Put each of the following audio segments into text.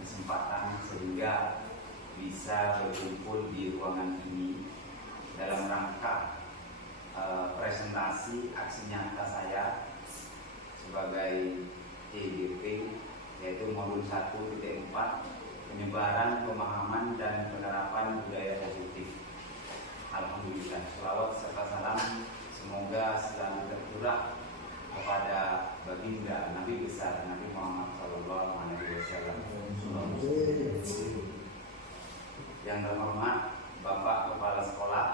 kesempatan sehingga bisa berkumpul di ruangan ini dalam rangka presentasi aksi nyata saya sebagai EGP, yaitu modul 1.4 penyebaran pemahaman dan penerapan budaya positif. Alhamdulillah, sholawat serta salam semoga selalu tercurah kepada baginda Nabi besar Nabi Muhammad SAW. Yang terhormat Bapak Kepala Sekolah,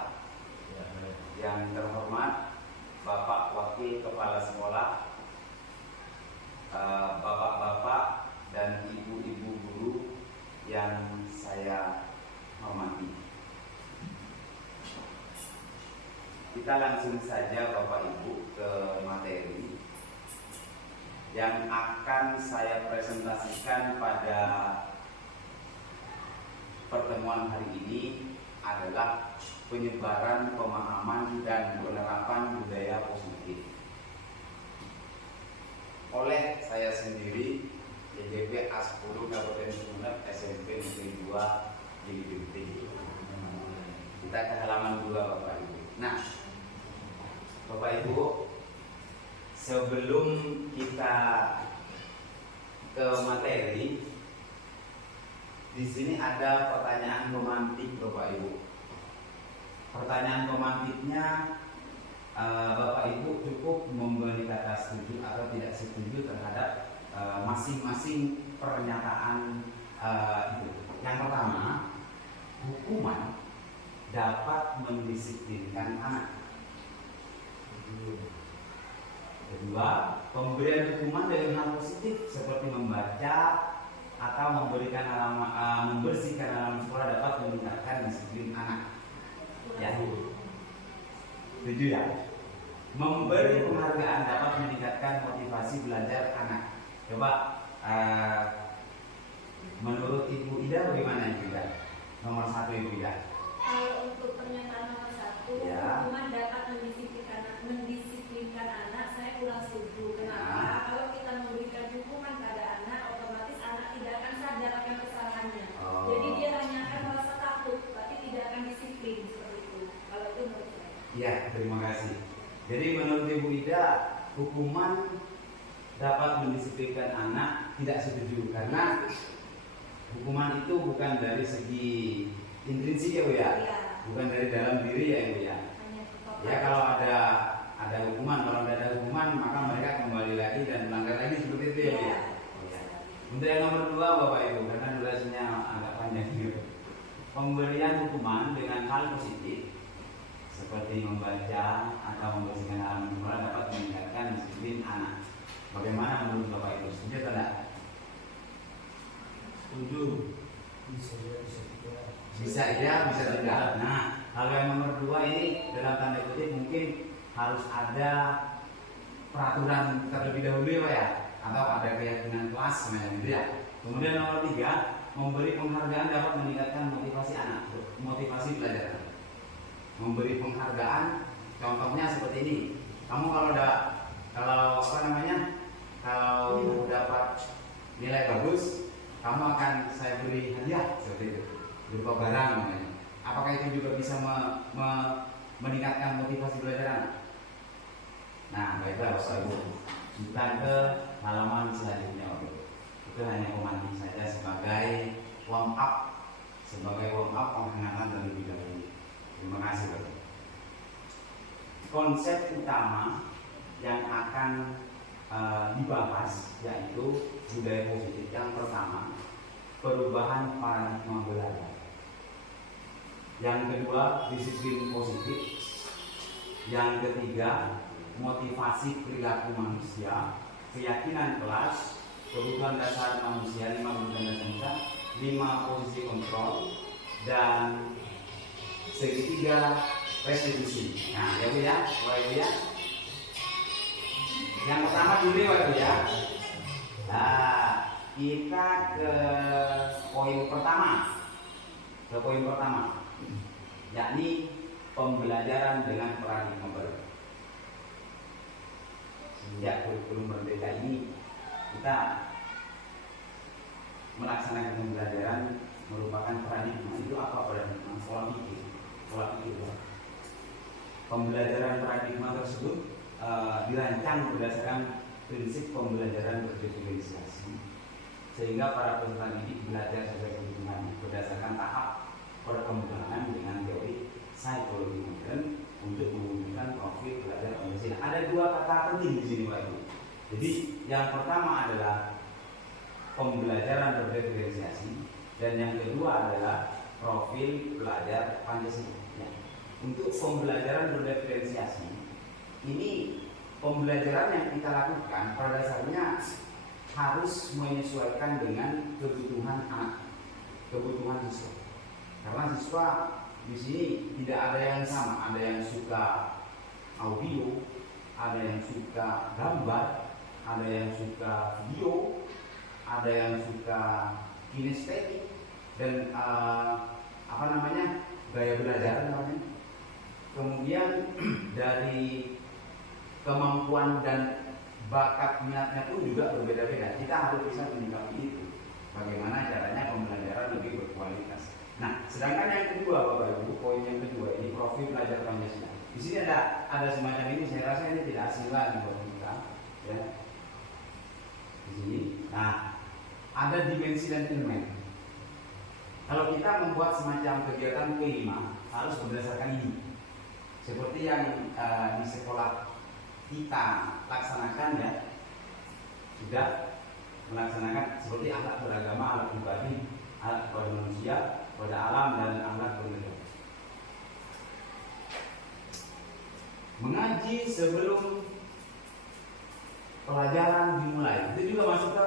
yang terhormat Bapak Wakil Kepala Sekolah, Bapak-bapak dan ibu-ibu guru yang saya hormati. Kita langsung saja Bapak Ibu ke materi yang akan saya presentasikan pada pertemuan hari ini adalah penyebaran pemahaman dan penerapan budaya positif oleh saya sendiri, EGP A10 Kabupaten Sumeneb SMP Negeri 2 JGP. Kita ke halaman 2 Bapak Ibu. Nah, Bapak Ibu, sebelum kita ke materi, di sini ada pertanyaan pemantik Bapak Ibu. Pertanyaan pemantiknya, Bapak Ibu cukup memberi kata setuju atau tidak setuju terhadap masing-masing pernyataan itu. Yang pertama, hukuman dapat mendisiplinkan anak. Kedua, pemberian hukuman dengan hal positif seperti membaca atau membersihkan halaman sekolah dapat meningkatkan disiplin anak. Ya, setuju ya? Memberi penghargaan dapat meningkatkan motivasi belajar anak. Coba menurut Ibu Ida bagaimana Ibu Ida? Nomor 1 Ibu Ida. Kalau untuk pernyataan nomor 1, ya, hukuman dapat mendisiplinkan anak, saya kurang setuju. Kenapa? Kalau kita memberikan hukuman pada anak, otomatis anak tidak akan sadar akan kesalahannya. Jadi dia hanya akan merasa takut, tapi tidak akan disiplin seperti itu. Kalau itu menurut saya. Ya, terima kasih. Jadi menurut Ibu Ida, hukuman dapat mendisiplinkan anak, tidak setuju karena hukuman itu bukan dari segi intrinsik ya Bu ya, bukan dari dalam diri ya Ibu ya. Ya, kalau ada hukuman, kalau tidak ada hukuman maka mereka kembali lagi dan melanggar lagi seperti itu ya Bu ya. Untuk yang nomor 2 Bapak Ibu, karena durasinya agak panjang gitu. Pemberian hukuman dengan hal positif seperti membaca atau membersihkan halaman sekolah dapat meningkatkan disiplin anak. Bagaimana menurut Bapak Ibu? Setuju atau tidak? Setuju. Bisa tidak. Nah, kalau yang nomor 2 ini dalam tanda kutip mungkin harus ada peraturan terlebih dahulu ya Pak ya, atau ada keyakinan kelas semacam itu ya. Kemudian nomor 3, memberi penghargaan dapat meningkatkan motivasi anak, motivasi belajar. Memberi penghargaan, contohnya seperti ini. Kamu kalau dapat nilai bagus, kamu akan saya beri hadiah seperti itu, berupa barang namanya. Apakah itu juga bisa meningkatkan motivasi belajar anak? Nah, baiklah Bapak Ibu, kita ke halaman selanjutnya Bapak Ibu. Itu hanya pemantik saja sebagai warm up penghangat terlebih dahulu. Terima kasih Bapak. Konsep utama yang akan dibahas yaitu budaya positif. Yang pertama, perubahan paradigma belajar. Yang kedua, disiplin positif. Yang ketiga, motivasi perilaku manusia, keyakinan kelas, kebutuhan dasar manusia, 5 kebutuhan dasar, 5 posisi kontrol, dan segitiga restitusi. Nah, ya Bu ya, Bapak Ibu ya. Yang pertama dulu ya Bu ya. Nah, kita ke poin pertama. Yakni pembelajaran dengan paradigma baru. Sejak kurikulum merdeka ini kita melaksanakan pembelajaran merupakan paradigma. Itu apa paradigma? Pola pikir. Ya. Pembelajaran paradigma tersebut dirancang berdasarkan prinsip pembelajaran berdiferensiasi, sehingga para peserta didik belajar sesuai kebutuhan berdasarkan tahap perkembangan dengan teori psikologi modern untuk mewujudkan profil pelajar Pancasila. Ada dua kata penting di sini, Pak Ibu. Jadi yang pertama adalah pembelajaran berdiferensiasi dan yang kedua adalah profil pelajar Pancasila. Ya. Untuk pembelajaran berdiferensiasi ini pembelajaran yang kita lakukan pada dasarnya harus menyesuaikan dengan kebutuhan anak, kebutuhan siswa. Karena siswa di sini tidak ada yang sama, ada yang suka audio, ada yang suka gambar, ada yang suka video, ada yang suka kinestetik dan gaya belajar namanya. Kemudian dari kemampuan dan bakat minatnya pun juga berbeda-beda. Kita harus bisa menyikapi itu. Bagaimana caranya pembelajaran lebih berkualitas. Nah, sedangkan yang kedua, Bapak Ibu, poin yang kedua ini profil pelajar Pancasila. Di sini ada semacam ini. Saya rasa ini tidak asing lagi buat kita, ya. Di sini, nah, ada dimensi dan elemen. Kalau kita membuat semacam kegiatan P5 harus berdasarkan ini. Seperti yang di sekolah kita laksanakan, ya, sudah melaksanakan seperti akhlak beragama, akhlak pribadi, akhlak kepada manusia, kepada alam, dan akhlak bernegara. Mengaji sebelum pelajaran dimulai itu juga masuk ke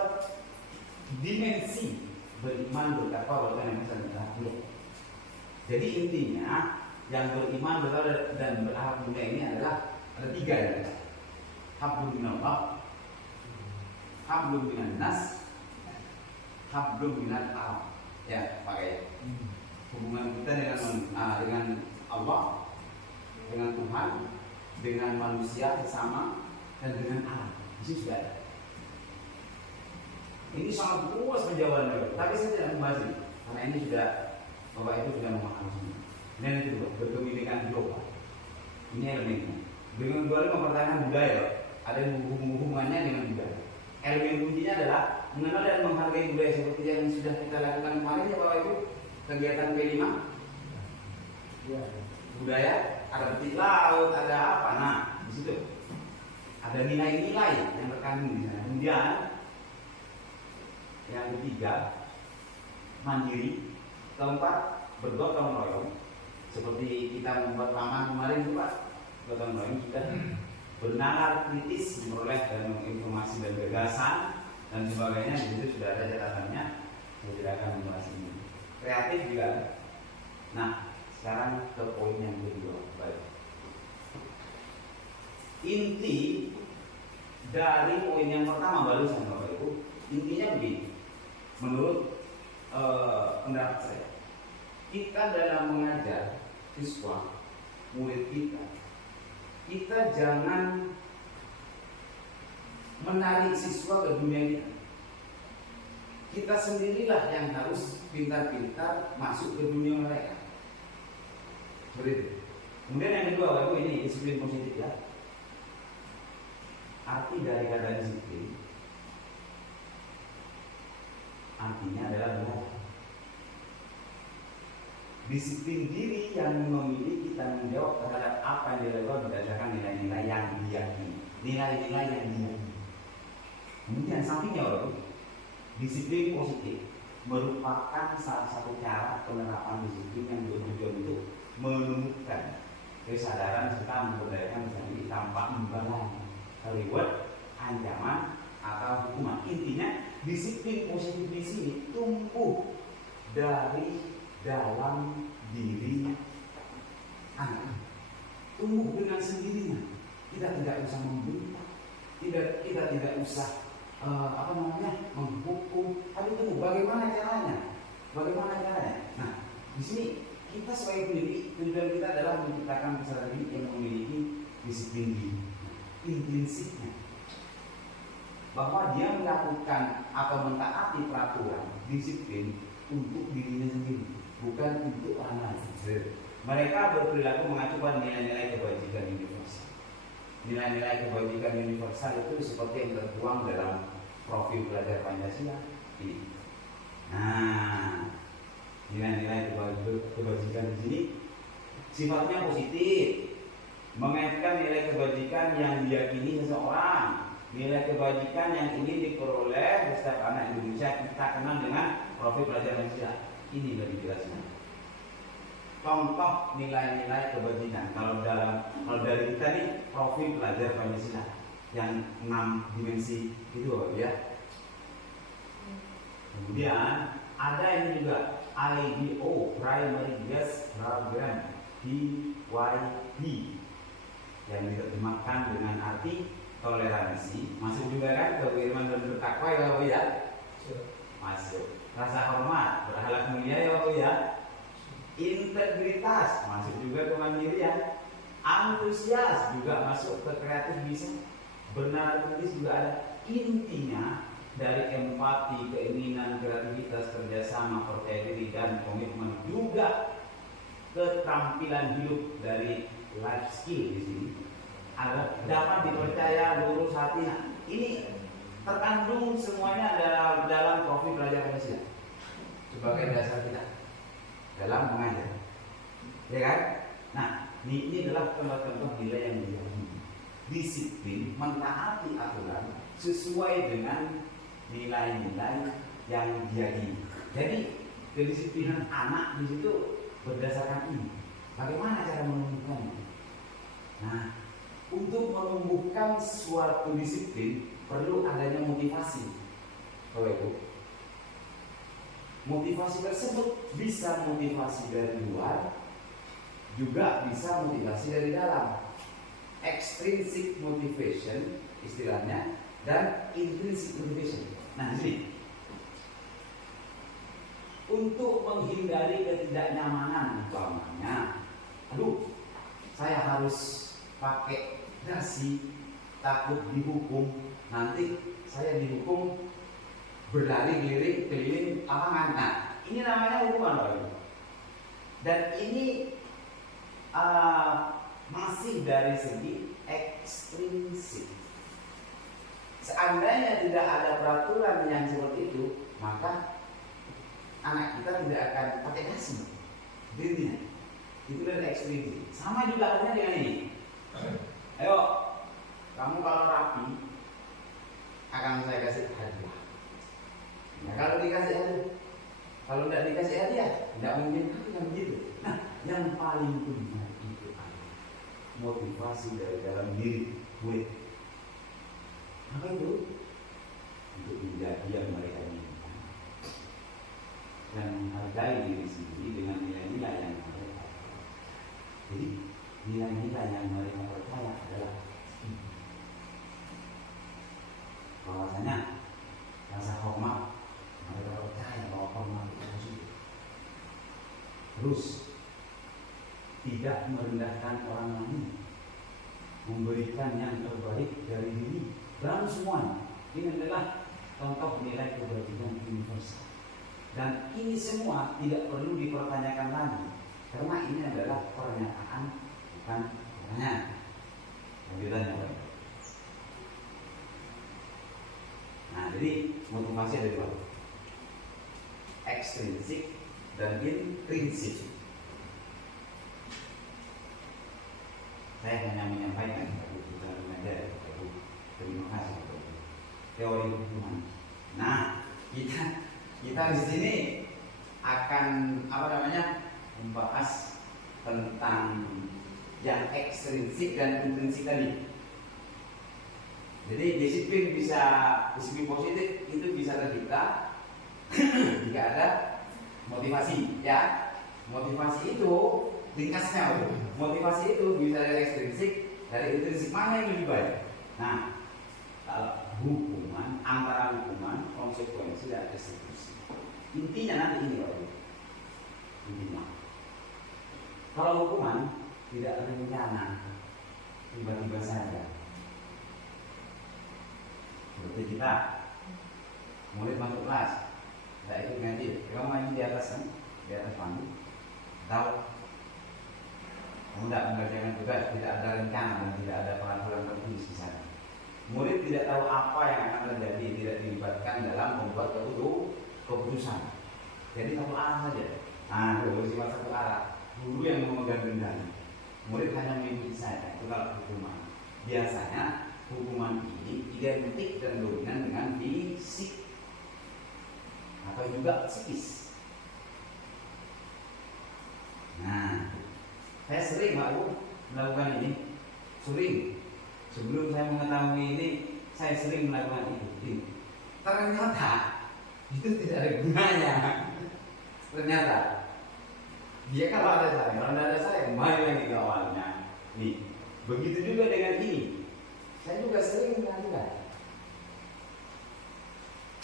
dimensi beriman, bertakwa, bahkan yang bisa bertakwa. Jadi intinya yang beriman, bertakwa, dan berakhlak mulia ini adalah ada tiga, ya. Hablum minallah, hablum minan nas, hablum minal alam. Ya, pakai hubungan kita dengan Allah, dengan Tuhan, dengan manusia sesama, dan dengan alam. Di sini sudah ada. Ini sangat luas penjabaran, tapi saya tidak membahas ini karena ini sudah Bapak Ibu sudah memahami semua. Ini yang kedua, berkebinekaan global. Ini elemennya. Dengan dua mempertahankan budaya, ada yang hubungannya dengan budaya. Elemen kuncinya adalah mengenal dan menghargai budaya seperti yang sudah kita lakukan kemarin, ya Bapak Ibu, kegiatan P5. Ya. Budaya, ada petik laut, ada apa? Nah, di situ ada nilai-nilai yang terkandung di sana. Kemudian yang ketiga, mandiri. Keempat, bergotong royong. Seperti kita membuat paman kemarin itu, Pak. Gotong royong sudah bernalar kritis, memperoleh dan menginformasi dan gagasan dan sebagainya. Di situ sudah ada catatannya. Saya tidak akan membahas ini. Kreatif juga. Nah, sekarang ke poin yang kedua. Baik. Inti dari poin yang pertama barusan, Bapak Ibu, intinya begini. Menurut pendapat saya, kita dalam mengajar siswa, murid kita jangan menarik siswa ke dunia kita. Kita sendirilah yang harus pintar-pintar masuk ke dunia mereka. Begitu. Kemudian yang kedua, Bapak Ibu, ini disiplin positif, ya. Arti dari kata disiplin artinya adalah belajar. Disiplin diri yang memiliki tanggung jawab terhadap apa yang dilakukan berdasarkan nilai-nilai yang diyakini. Nilai-nilai yang diyakini. Kemudian sampingnya, disiplin positif merupakan salah satu cara penerapan disiplin yang bertujuan untuk menemukan kesadaran serta memberdayakan diri tanpa imbalan, reward, ancaman, atau hukuman. Intinya disiplin positif di sini tumbuh dari dalam diri anak, tumbuh dengan sendirinya. Kita tidak usah membentak, kita tidak usah menghukum, tapi tunggu bagaimana caranya. Nah, di sini kita sebagai pendidik, tujuan kita adalah menciptakan kesadaran diri yang memiliki disiplin diri, intrinsiknya. bahwa dia melakukan atau mentaati peraturan disiplin untuk dirinya sendiri, bukan untuk orang lain. Mereka berperilaku mengacu pada nilai-nilai kebajikan universal. Nilai-nilai kebajikan universal itu seperti yang tertuang dalam profil pelajar Pancasila ini. Nah, nilai-nilai kebajikan di sini sifatnya positif, mengaitkan nilai kebajikan yang diyakini seseorang, nilai kebajikan yang ingin diperoleh setiap anak Indonesia. Kita kenal dengan profil pelajar Pancasila. Ini lebih jelasnya. Contoh nilai-nilai kebajikan kalau dari kita nih profil pelajar Pancasila yang 6 dimensi itu ya. Kemudian ada ini juga IBO, Primary Base Program, PYP, yang diterjemahkan dengan arti toleransi. Masuk juga kan kebaikan dan bertakwa ya Bapak ya? Masuk. Rasa hormat, berakhlak mulia ya Bapak ya? Integritas, masuk juga kemandirian. Antusias juga masuk ke kreatif bisa. Benar kritis juga ada. Intinya dari empati, keinginan, kreativitas, kerjasama, percaya diri dan komitmen, juga keterampilan hidup dari life skill di sini agar dapat dipercaya, lurus hati. Nah, ini terkandung semuanya dalam profil pelajar Pancasila sebagai dasar kita dalam mengajar, ya kan? Nah, ini adalah contoh-contoh nilai yang diyakini. Disiplin, mentaati aturan sesuai dengan nilai-nilai yang diyakini. Jadi kedisiplinan anak di situ berdasarkan ini. Bagaimana cara menumbuhkannya? Nah, untuk menumbuhkan suatu disiplin perlu adanya motivasi. Bapak Ibu, motivasi tersebut bisa motivasi dari luar, juga bisa motivasi dari dalam. Extrinsic motivation istilahnya dan intrinsic motivation. Nah, jadi untuk menghindari ketidaknyamanan, umpamanya, saya harus pakai dasi, takut dihukum, nanti saya dihukum berlari keliling lapangan. Nah, ini namanya hukuman, Bapak. Dan ini masih dari segi ekstrinsik. Seandainya tidak ada peraturan yang seperti itu, maka anak kita tidak akan pakai dasi dirinya. Itu dari ekstrinsik. Sama juga halnya dengan ini. Ayo, kamu kalau rapi akan saya kasih hadiah. Nah, kalau dikasih hadiah, kalau tidak dikasih hadiah, tidak mungkin kan begitu. Nah, yang paling penting itu adalah motivasi dari dalam diri murid. Apa itu? Untuk menjadi yang mereka inginkan dan menghargai diri sendiri dengan nilai-nilai yang mereka. Jadi nilai-nilai yang mereka percaya adalah bahwasanya rasa hormat, mereka percaya bahwa hormat itu positif. Terus tidak merendahkan orang lain, memberikan yang terbaik dari diri dalam semuanya. Ini adalah contoh nilai kebajikan universal. Dan ini semua tidak perlu dipertanyakan lagi, karena ini adalah pernyataan, bukan pertanyaan. Lanjutannya, Pak. Nah, jadi motivasi ada dua, ekstrinsik dan intrinsik. Saya hanya menyampaikan kita mengajar, terima kasih teori hukuman. Nah, kita di sini akan membahas tentang yang ekstrinsik dan intrinsik tadi. Jadi disiplin positif itu bisa tercipta jika ada motivasi, ya. Motivasi itu ringkasnya, motivasi itu bisa dari ekstrinsik, dari intrinsik, mana yang lebih baik? Nah, kalau hukuman, antara hukuman, konsekuensi dan eksekusi. Intinya nanti ini, Pak. Intinya, kalau hukuman tidak rencana, tiba-tiba saja. Seperti kita, murid masuk kelas, tidak ikut ngaji, kamu ngaji di atas kan? Di atas panggung. Tahu? Kamu tidak mengerjakan tugas, tidak ada rencana dan tidak ada peraturan tertulis di sana. Murid tidak tahu apa yang akan terjadi, tidak dilibatkan dalam membuat keputusan. Jadi satu arah saja. Nah, itu sifat satu arah. Guru yang memegang kendali, murid hanya mengikuti saja. Itu kalau hukuman. Biasanya hukuman ini identik dan dominan dengan fisik atau juga psikis. Nah, saya sering melakukan ini, sering. Sebelum saya mengetahui ini, saya sering melakukan itu. Ternyata itu tidak ada gunanya. Ternyata dia kalau ada saya kembali lagi ke awalnya. Nih, begitu juga dengan ini. Saya juga sering melakukan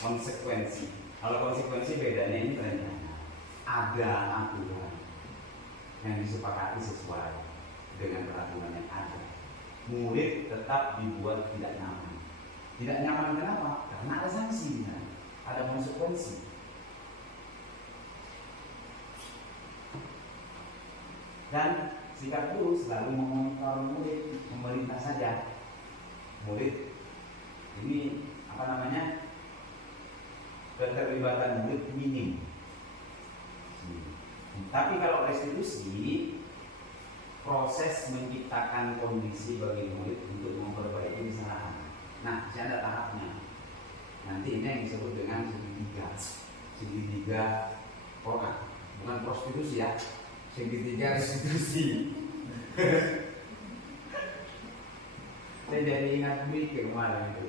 konsekuensi. Kalau konsekuensi bedanya ini ternyata ada aturan yang disepakati sesuai dengan peraturan yang ada. Murid tetap dibuat tidak nyaman. Tidak nyaman kenapa? Karena ada sanksi, ada konsekuensi. Dan sikap guru selalu mengontrol murid, memerintah saja. Murid ini keterlibatan murid minim. Tapi kalau restitusi, proses menciptakan kondisi bagi murid untuk memperbaiki kesalahan. Nah, saya ada tahapnya. Nanti ini yang disebut dengan segitiga Quran, bukan prostitusi ya, segitiga restitusi. Saya jadi ingat mikir kemarin itu.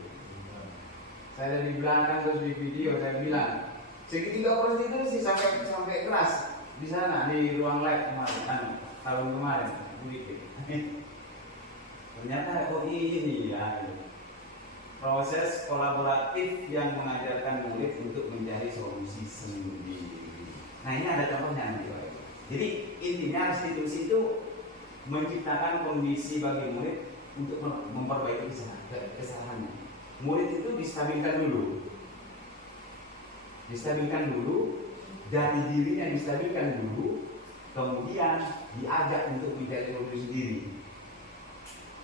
Saya dari belakang terus di video saya bilang segitiga prostitusi sampai kelas di sana di ruang lab kemarin, tahun kemarin. Ternyata ini ya, proses kolaboratif yang mengajarkan murid untuk mencari solusi sendiri. Nah, ini ada contohnya nanti. Jadi intinya restitusi itu menciptakan kondisi bagi murid untuk memperbaiki kesalahannya. Murid itu distabilkan dulu, dari dirinya distabilkan dulu, kemudian diajak untuk mencari solusi sendiri.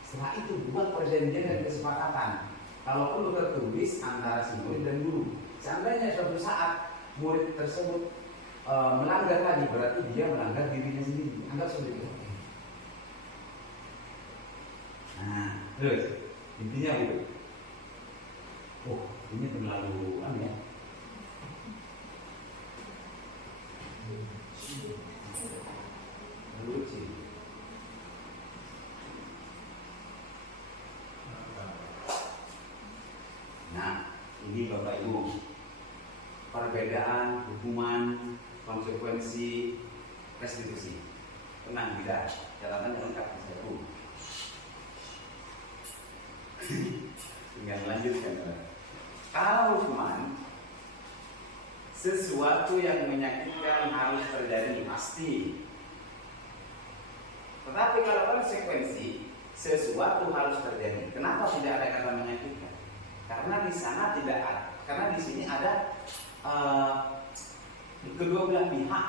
Setelah itu buat perjanjian dan kesepakatan. Kalau perlu tertulis antara si murid dan guru. Seandainya suatu saat murid tersebut melanggar lagi, berarti dia melanggar dirinya sendiri. Anggap seperti itu. Nah, terus intinya itu. Oh, ini terlalu ya. Lucu. Nah, ini Bapak Ibu, perbedaan hukuman, konsekuensi, restitusi. Tenang, tidak, catatan lengkap di situ. Tinggal lanjutkan. Kalau hukuman, sesuatu yang menyakitkan harus terjadi pasti. Tetapi kalau konsekuensi, sesuatu harus terjadi. Kenapa tidak ada kata menyakitkan? Karena di sana tidak ada. Karena di sini ada kedua belah pihak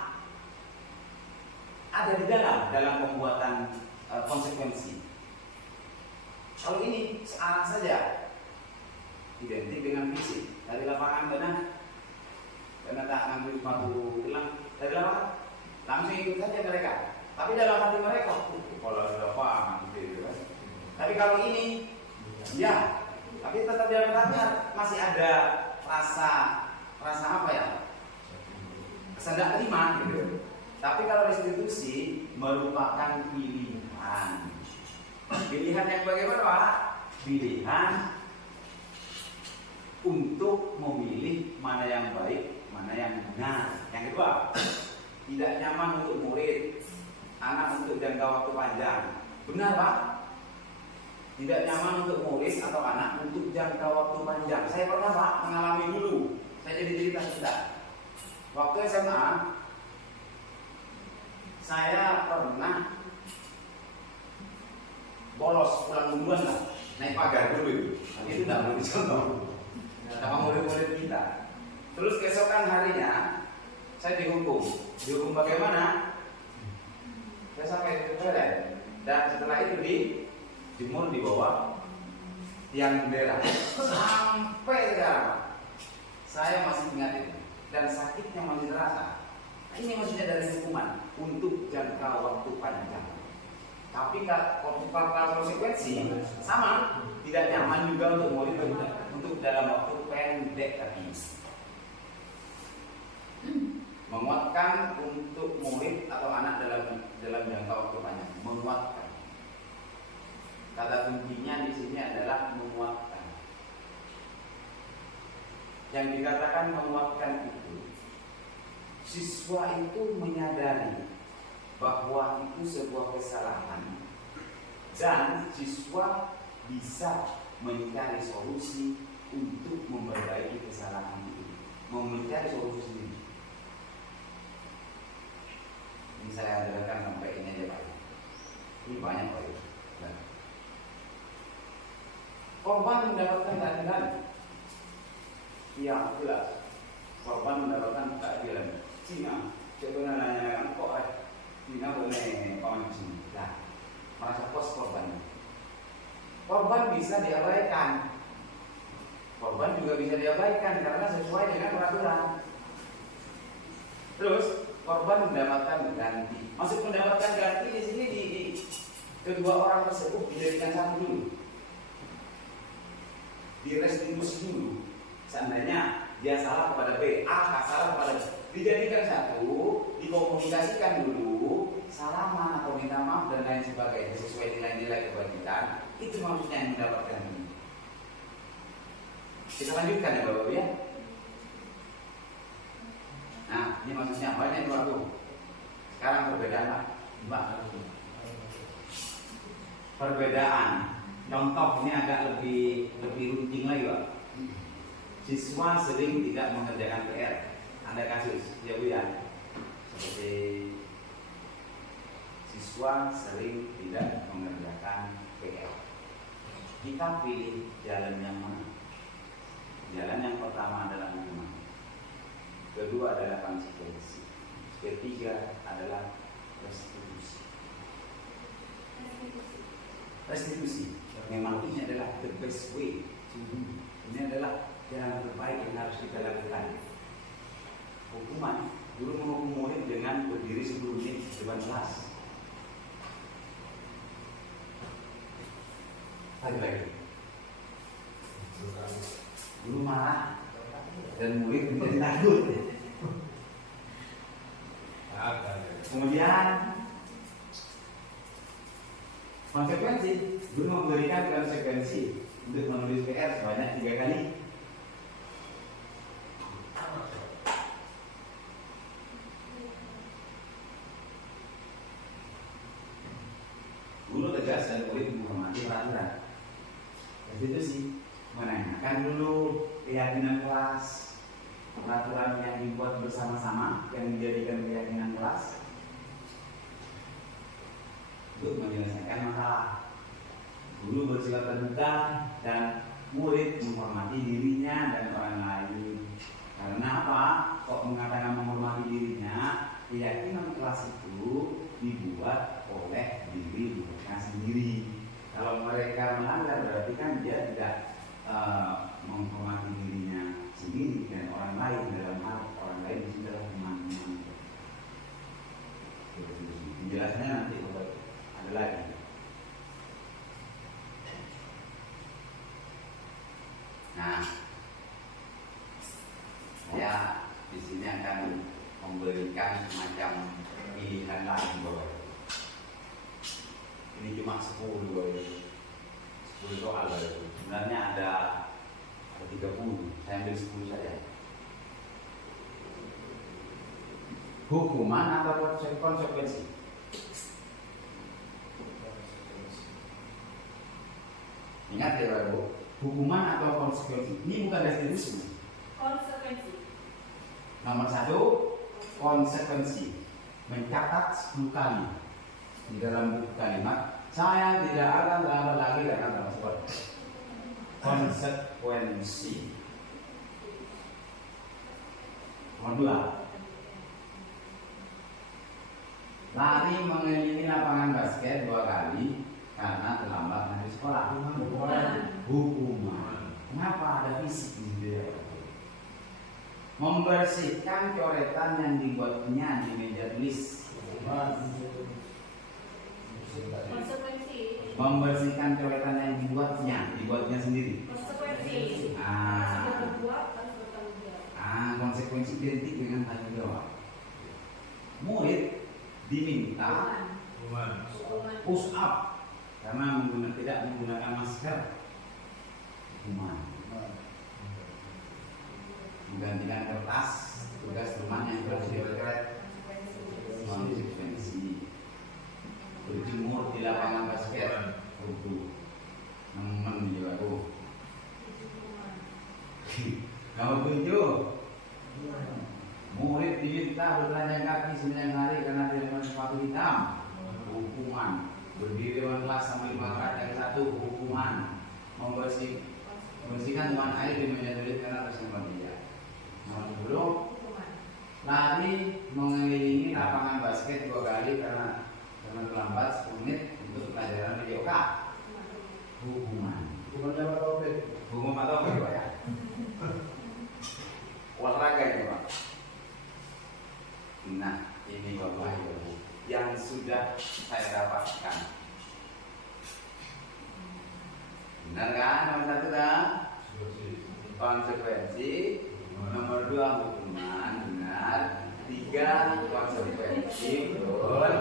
ada di dalam pembuatan konsekuensi. Kalau ini searah saja, identik dengan fisik. Dari lapangan karena tak ngambil sepatu hilang dari lapangan, langsung ikut saja mereka. Tapi dalam hati mereka, kalau sudah paham gitu kan. Tapi kalau ini, ya, tapi tetap dalam hatinya masih ada rasa apa ya? Rasa tidak terima gitu. Tapi kalau restitusi merupakan pilihan. Pilihan yang bagaimana Pak? Pilihan untuk memilih mana yang baik, mana yang benar. Yang kedua, tidak nyaman untuk murid, anak untuk jangka waktu panjang. Benar Pak? Tidak nyaman untuk murid atau anak untuk jangka waktu panjang. Saya pernah Pak mengalami dulu. Saya jadi cerita. Waktu SMA, saya pernah bolos pulang duluan lah, naik pagar dulu itu. Itu tidak boleh dicontoh. sama murid-murid kita. Terus keesokan harinya saya dihukum bagaimana? Saya sampai di toilet dan setelah itu dijemur di bawah tiang bendera sampai sekarang saya masih ingat itu dan sakitnya masih terasa. Ini maksudnya dari hukuman untuk jangka waktu panjang. Tapi kalau konsekuensi sama, tidak nyaman juga untuk murid untuk dalam waktu pendek tadi. Menguatkan untuk murid atau anak dalam jangka waktu panjang, menguatkan. Kata kuncinya di sini adalah menguatkan. Yang dikatakan menguatkan itu, siswa itu menyadari bahwa itu sebuah kesalahan dan siswa bisa mencari solusi untuk memperbaiki kesalahan itu, mencari solusi sendiri. Ini saya adakan sampai ini aja Pak. Ini banyak Pak. Korban mendapatkan keadilan. Iya, jelas. Korban mendapatkan keadilan. Cina, sebenarnya kok Cina boleh pancing. Nah, merasa pos korban. Korban bisa diabaikan. Korban juga bisa diabaikan karena sesuai dengan peraturan. Terus korban mendapatkan ganti. Maksud mendapatkan ganti di sini di kedua orang tersebut dijadikan satu dulu. Direstitusi dulu. Seandainya dia salah kepada B, A salah kepada B, dijadikan satu, dikomunikasikan dulu, salaman atau minta maaf dan lain sebagainya sesuai nilai-nilai kebajikan. Itu maksudnya yang mendapatkan ini. Kita lanjutkan ya Bapak ya. Nah, ini maksudnya banyak waktu. Sekarang perbedaan Mbak. Perbedaan. Contoh ini agak lebih rutin lagi Pak. Siswa sering tidak mengerjakan PR. Ada kasus, ya Bu ya. Seperti siswa sering tidak mengerjakan PR. Kita pilih jalan yang mana? Jalan yang pertama adalah hukuman. Kedua adalah konsekuensi. Ketiga adalah restitusi. Restitusi. Memang ini adalah the best way to do. Ini adalah jalan terbaik yang harus kita lakukan. Hukuman, guru menghukum murid dengan berdiri 10 menit di depan kelas. Lagi-lagi. Guru marah dan murid menjadi takut. Kemudian konsekuensi, guru memberikan konsekuensi untuk menulis PR sebanyak 3 kali. Guru tegas dan murid menghormati peraturan. Restitusi menanyakan dulu keyakinan kelas, peraturan yang dibuat bersama-sama yang menjadikan keyakinan kelas untuk menyelesaikan masalah. Guru bersifat terbuka dan murid menghormati dirinya dan orang lain. Karena apa? Kok mengatakan menghormati dirinya? Keyakinan kelas itu dibuat oleh diri mereka sendiri. Kalau mereka melanggar berarti kan dia tidak menghormati dirinya sendiri dan orang lain. Dalam hal orang lain di sini adalah teman-teman. Penjelasannya nanti ada lagi. Nah, saya di sini akan memberikan semacam pilihan lagi Bapak. Ini cuma 10 soal. Sebenarnya ada 30. Saya ambil 10 saja. Hukuman atau konsekuensi? Ingat ya Bapak, hukuman atau konsekuensi? Ini bukan restitusi. Konsekuensi. Nomor 1, konsekuensi. Mencatat 10 kali di dalam buku kalimat, saya tidak akan terlambat lagi karena transport. Konsekuensi. Nomor 2, lari mengelilingi lapangan basket 2 kali karena terlambat dari sekolah. Hukuman. Kenapa ada fisik di situ ya? Membersihkan coretan yang dibuatnya di meja tulis. Konsekuensi. Membersihkan coretan yang dibuatnya sendiri. Konsekuensi. Ah. Sudah berbuat harus bertanggung jawab. Konsekuensi identik dengan tanggung jawab. Murid diminta Hukuman. push up karena tidak menggunakan masker. Hukuman. Menggantikan kertas tugas rumah yang bersih-bersih. Konsekuensi. Berjemur di lapangan basket. Nemen juga aku. Nomor 7, murid diminta bertelanjang kaki 9 hari karena tidak memakai sepatu hitam. Hukuman. Berdiri dewan kelas sampai 5 rakaat yang 1. Hukuman. Membersihkan tumpahan air di meja tulis karena tersimpan meja. Nomor 10, lari mengelilingi lapangan basket 2 kali karena terlambat 10 menit untuk pelajaran video K. Hukuman. Hukuman atau apa Pak ya? Olahraga ini Pak. Nah, ini Bapak Ibu yang sudah saya dapatkan. Benar kan? Nomor 1 kan? Konsekuensi. Nomor 2 hukuman. Benar. 3 konsekuensi. Betul.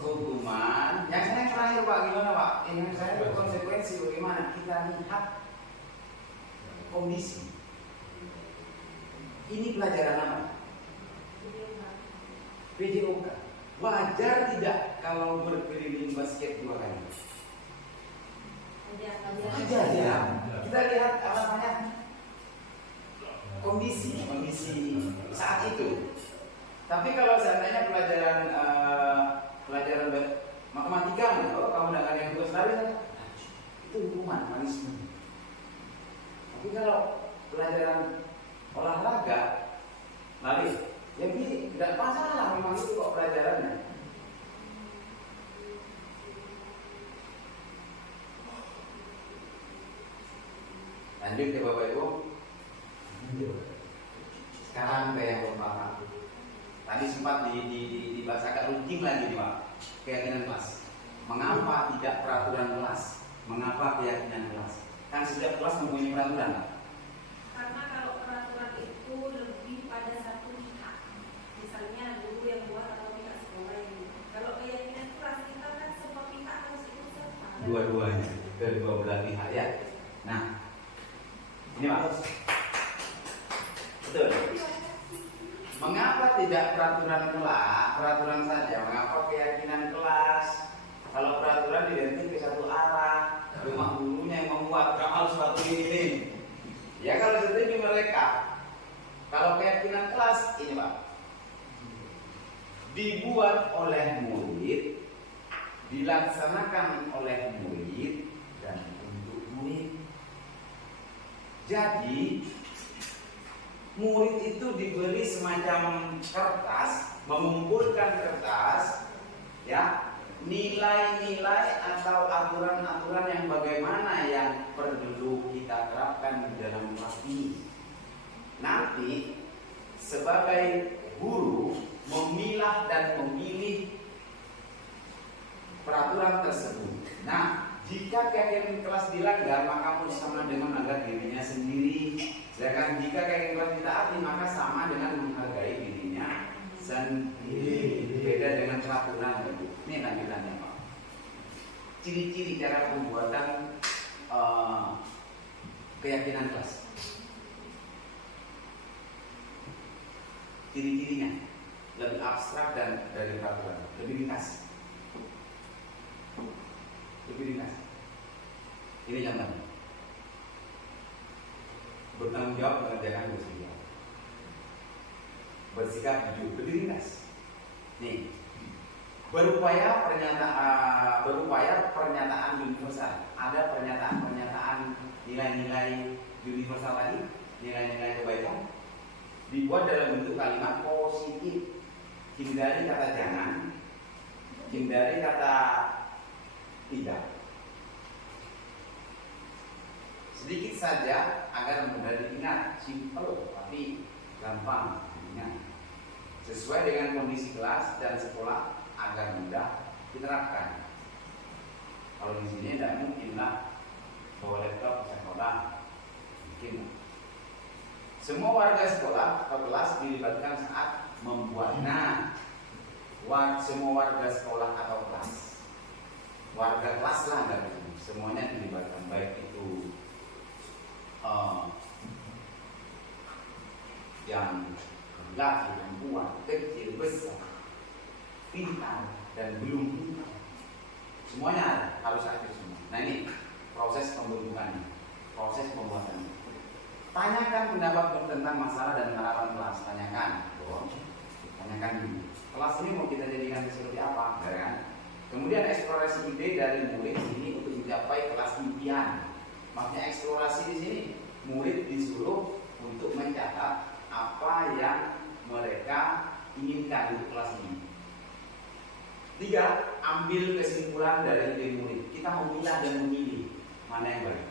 Hukuman. Yang saya terakhir Pak, gimana Pak? Yang saya konsekuensi bagaimana? Kita lihat kondisi. Ini pelajaran apa? PJOK. Wajar tidak kalau berkeliling basket 2 kali? Wajar ya. Kita lihat apa namanya? Kondisi saat itu. Tapi kalau seandainya pelajaran matematika, kalau kamu tidak ada yang tugas lari, itu hukuman, punishment. Tapi kalau pelajaran olahraga, lari, ya ini tidak masalah, memang itu kok pelajarannya. Lanjut ya Bapak Ibu. Sekarang ke yang pertama. Tadi sempat dibahas agak runcing lagi nih Pak. Keyakinan kelas. Mengapa tidak peraturan kelas? Mengapa keyakinan kelas? Kan setiap kelas mempunyai peraturan Pak. Karena kalau peraturan itu lebih pada satu pihak, misalnya guru yang buat atau pihak sekolah yang buat. Kalau keyakinan kelas kita kan semua pihak harus ikut serta. Dua-duanya, kedua belah pihak ya. Nah, ini Pak. Betul. Mengapa tidak peraturan saja? Mengapa keyakinan kelas? Kalau peraturan identik ke satu arah, cuma gurunya yang membuat kamu harus satu ini. Ya kalau seperti mereka. Kalau keyakinan kelas ini Pak, dibuat oleh murid, dilaksanakan oleh murid dan untuk murid. Jadi murid itu diberi semacam kertas, mengumpulkan kertas, ya, nilai-nilai atau aturan-aturan yang bagaimana yang perlu kita terapkan di dalam kelas ini. Nanti sebagai guru memilah dan memilih peraturan tersebut. Nah, jika keyakinan kelas dilanggar, maka harus sama dengan melanggar dirinya sendiri. Sedangkan jika keyakinan kelas ditaati, maka sama dengan menghargai dirinya sendiri. Beda dengan peraturan. Ini lanjutannya Pak. Ciri-ciri cara pembuatan keyakinan kelas. Ciri-cirinya lebih abstrak dan dari peraturan, lebih ringkas. Lebih ringkas. Ini contohnya. Bertanggung jawab mengerjakan tugas. Bersikap jujur, lebih ringkas. Nih, berupaya pernyataan universal. Ada pernyataan nilai-nilai universal tadi, nilai-nilai kebaikan. dibuat dalam bentuk kalimat positif. Hindari kata jangan, hindari kata tidak. Sedikit saja agar mudah diingat, simple tapi gampang diingat. Sesuai dengan kondisi kelas dan sekolah agar mudah diterapkan. Kalau di sini tidak mungkinlah bawa laptop ke sekolah, mungkin. Semua warga sekolah atau kelas dilibatkan saat membuat. Nah, semua warga sekolah atau kelas, warga kelas lah dari sini, semuanya dilibatkan, baik itu yang laki, perempuan, kecil, besar, pintar dan belum pintar, semuanya harus aktif semua. Nah ini proses pembentukannya, proses pembuatannya. Tanyakan pendapat tentang masalah dan harapan kelas. Tanyakan dulu. Kelas ini mau kita jadikan seperti apa, kan? Kemudian eksplorasi ide dari murid ini untuk mencapai kelas impian. Maksudnya eksplorasi di sini murid disuruh untuk mencatat apa yang mereka inginkan untuk kelas ini. 3. Ambil kesimpulan dari ide murid. Kita memilah dan memilih mana yang baik.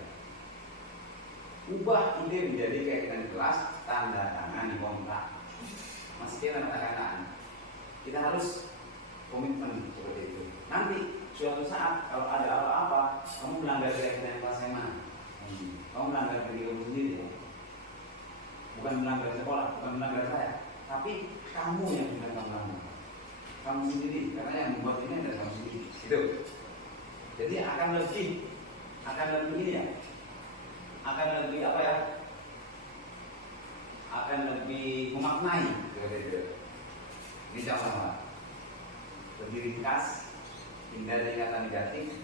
Ubah ide menjadi keinginan kelas, tanda tangan di kontrak. Masih tanda tangan. Kita harus komitmen seperti itu. Nanti suatu saat kalau ada apa-apa, kamu melanggar keinginan kelas yang mana? Kamu melanggar diri kamu sendiri, ya? Bukan melanggar sekolah, bukan melanggar saya, tapi kamu yang benar melanggar. Kamu sendiri, karena yang membuat ini adalah kamu sendiri. Gitu. Jadi akan lebih ini ya. Akan lebih apa ya? Akan lebih memaknai. Ini sama. Lebih ringkas, hindari kata negatif.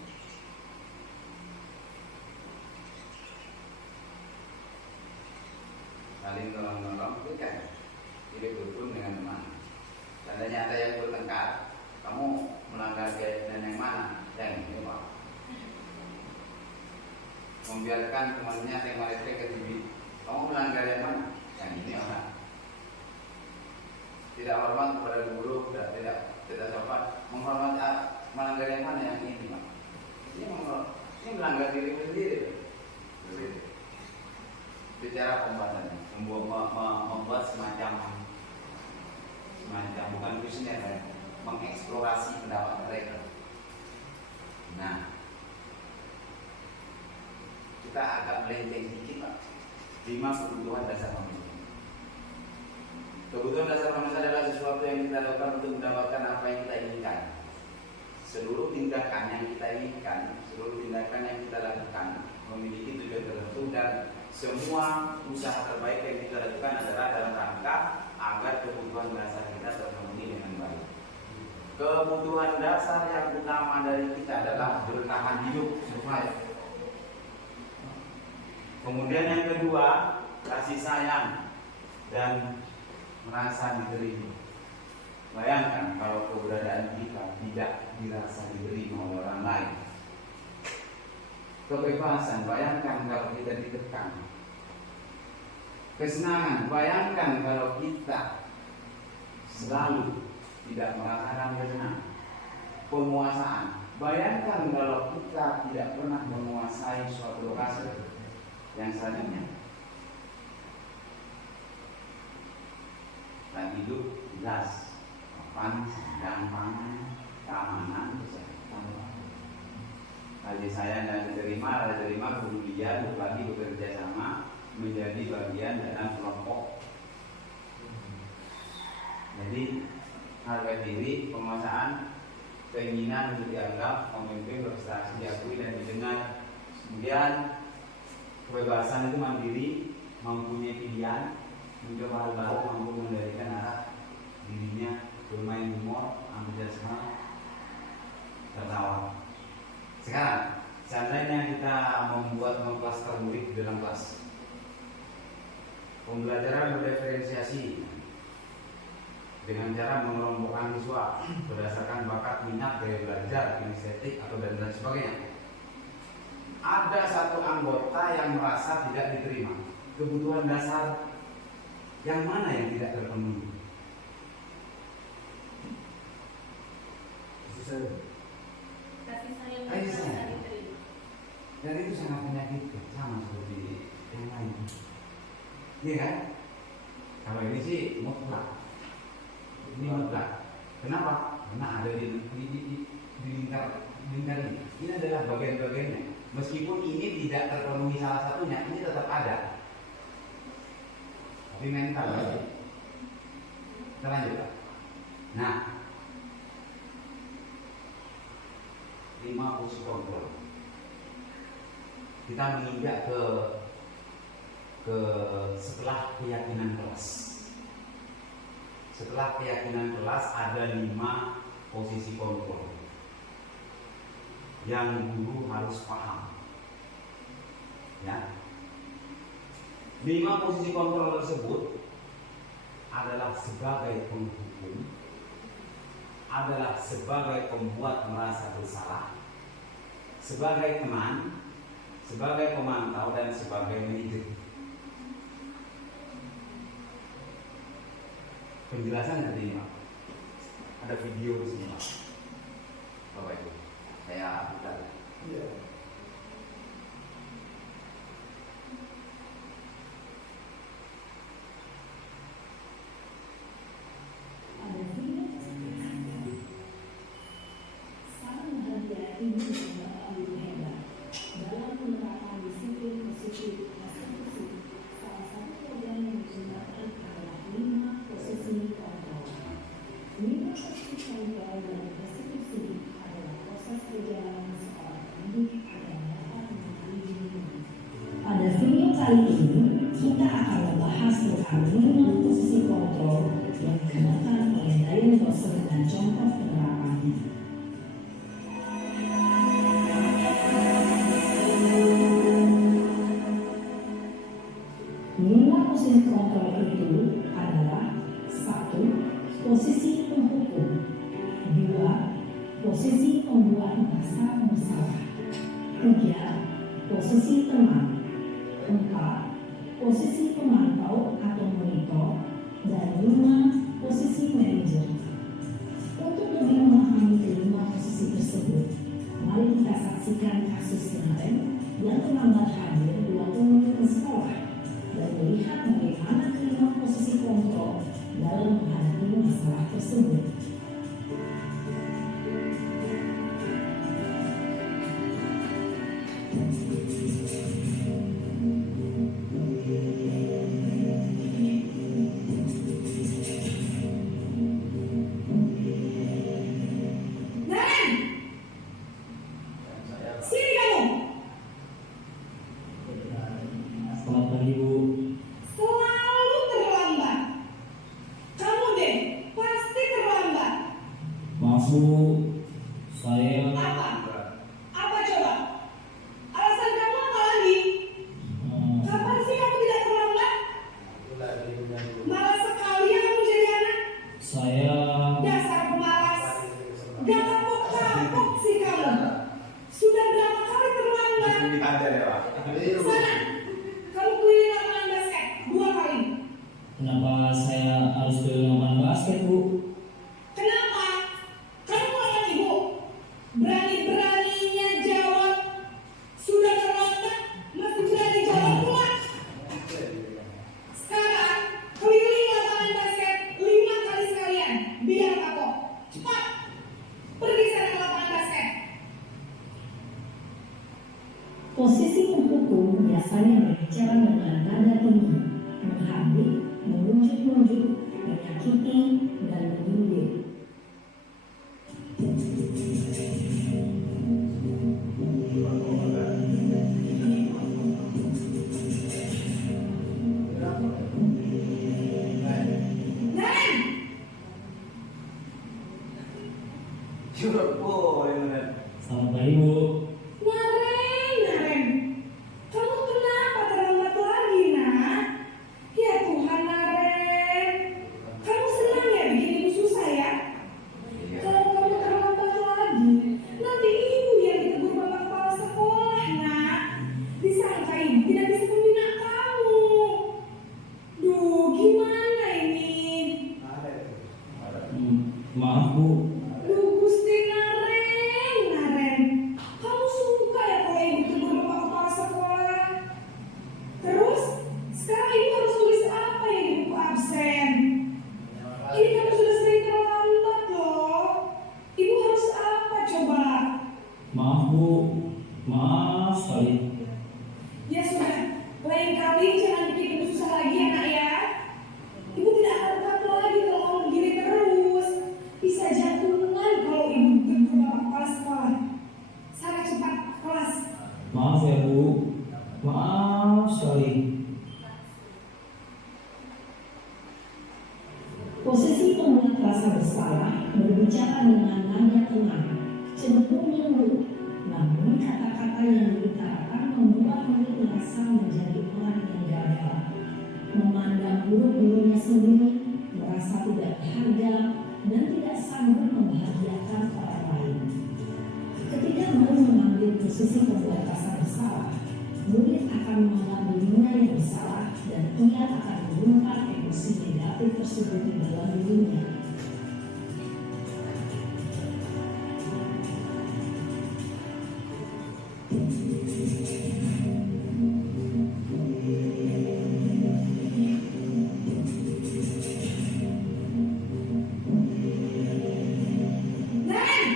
Saling tolong-tolong, itu kan tidak berhubung dengan teman. Seandainya ada yang bertengkar, kamu melanggar keyakinan yang mana? Yang ini Pak. Membiarkan temannya tengok ke TV. Kamu melanggar yang mana? Yang ini orang. Tidak hormat kepada guru, tidak sopan. Menghormati melanggar yang mana? Yang ini Pak. Ini melanggar diri sendiri. Bicara pembuatannya, membuat semacam bukan kuisnya kan, mengeksplorasi pendapat mereka. Nah, kita agak melenceng sedikit Pak. 5 kebutuhan dasar manusia. Kebutuhan dasar manusia adalah sesuatu yang kita lakukan untuk mendapatkan apa yang kita inginkan. Seluruh tindakan yang kita inginkan, seluruh tindakan yang kita lakukan memiliki tujuan tertentu, dan semua usaha terbaik yang kita lakukan adalah dalam rangka agar kebutuhan dasar kita terpenuhi dengan baik. Kebutuhan dasar yang utama dari kita adalah bertahan hidup, survive. Kemudian yang kedua, kasih sayang dan merasa diterima. Bayangkan kalau keberadaan kita tidak dirasa diterima oleh orang lain. Kebebasan, bayangkan kalau kita ditekan. Kesenangan, bayangkan kalau kita selalu tidak merasakan kesenangan. Penguasaan, bayangkan kalau kita tidak pernah menguasai suatu lokasi yang selanjutnya. Dan hidup jelas, papan, dan pangan, keamanan, kesehatan. Kasih sayang dan diterima kemudian berbagi, bekerja sama, menjadi bagian dalam kelompok. Jadi harga diri, penguasaan, keinginan untuk dianggap, memimpin, berprestasi, diakui dan didengar. Kemudian kebebasan itu mandiri, mempunyai pilihan, mencoba hal baru, mampu mengendalikan arah dirinya, bermain humor, antusiasme, tertawa. Sekarang, seandainya kita membuat mengklaster murid di dalam kelas, pembelajaran berdiferensiasi dengan cara mengelompokkan siswa berdasarkan bakat, minat, gaya belajar, inisiatif atau dan lain sebagainya. Ada satu anggota yang merasa tidak diterima. Kebutuhan dasar Yang mana yang tidak terpenuhi? Kasih sayang yang Kasih bisa sayang. diterima. Dan itu sangat menyakitkan, sama seperti yang lain. Iya kan? Kalau ini sih mutlak. Ini mutlak. Kenapa? Karena ada di lingkar ini. Ini adalah bagian-bagiannya. Meskipun ini tidak terpenuhi salah satunya, ini tetap ada. Tapi mental aja. Kita lanjut, Pak. Nah, 5 fungsi kontrol. Kita menginjak ke setelah keyakinan kelas. Setelah keyakinan kelas ada 5 posisi kontrol yang guru harus paham. Ya. 5 posisi kontrol tersebut adalah sebagai penghukum, adalah sebagai pembuat merasa bersalah, sebagai teman, sebagai pemantau, dan sebagai manajer. Penjelasan nanti Pak. Ada video di sini Pak. Bapak Ibu, saya buka. Iya. Pada video kali ini, kita akan membahas tentang 5 posisi kontrol yang digunakan oleh Diane Foster dan contoh penerapannya. 5 posisi kontrol itu adalah 1. Posisi penghukum, 2. Posisi pembuat merasa bersalah, 3. Posisi teman, 4. Posisi pemantau atau monitor, dan 5. Posisi manajer. Untuk lebih memahami kelima posisi tersebut, mari kita saksikan kasus kemarin yang terlambat hadir waktu memimpin sekolah dan melihat bagaimana kelima posisi kontrol dalam menghadapi masalah tersebut. Selamat pagi Bu. Selalu terlambat. Kamu deh, pasti terlambat. Maaf Bu, saya Apa? Apa coba? Alasan kamu apa lagi? Kapan sih kamu tidak terlambat? Malas sekali ya kamu jadi anak. saya Dasar pemalas. Gak kapok-kapok sih kamu. Sudah berapa kali terlambat? Sana, kamu keliling lapangan basket 2 kali. kenapa saya harus ke lapangan basket Bu? Kenapa? Kamu anak ibu. Berani-beraninya jawab. Sudah terlambat, masih berani jawab pula. Sekarang, keliling lapangan basket 5 kali sekalian. Biar kapok. Cepat. Pergi sana ke lapangan basket. Posisi penghukum biasanya berbicara dengan nada tinggi, menghardik, menunjuk-nunjuk, menyakiti, dan menyindir. Naren! Curug boleh benar. Selamat pagi Bu. Naren! Kamu kenapa terlambat lagi, nak? Ya Tuhan, Naren. Kamu senang ya bikin ibu susah ya? Kalau kamu terlambat lagi, nanti ibu yang ditegur bapak kepala sekolah, nak. Disangka ibu tidak bisa membina kamu. Duh, gimana Maaf Bu, Duh Gusti Naren, kamu suka ya kalau ibu tegur bapak kepala sekolah? Terus, sekarang ibu harus tulis apa ya di buku absen? Ini kamu sudah sering terlambat loh. Ibu harus apa coba? maaf Bu, maaf sekali. Ya sudah, lain kali jangan bikin ibu susah lagi ya nak ya. Ibu tidak akan kuat lagi kalau kamu begini terus. Bisa jantungan kalau ibu tegur bapak kepala sekolah. Sana cepat kelas. Maaf ya Bu, maaf sekali. Posisi pembuat rasa bersalah berbicara dengan nada tenang, cenderung lembut, namun kata-kata yang diutarakan membuat murid merasa menjadi orang yang gagal, memandang buruk dirinya sendiri, merasa tidak berharga, dan tidak sanggup membahagiakan orang lain. Ketika mau mengambil posisi pembuat rasa bersalah, murid akan menganggap dirinya yang bersalah dan ia akan mengungkap emosi negatif tersebut di dalam dirinya. Naren,